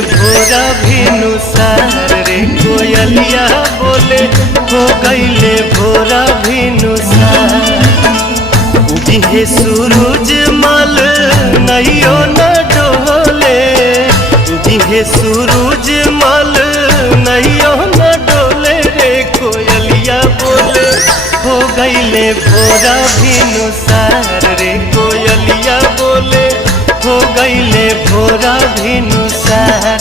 भोरा भिनुसार रे कोयलिया बोले हो गईले भोरा भिनुसार। उगिहे सूरज मल नैयो न डोले, उगिहे सूरज मल नैयो न डोले रे कोयलिया बोले हो गईले भोरा भिनुसार रे कोयलिया बोले हो गईले भोरा भिनुसार।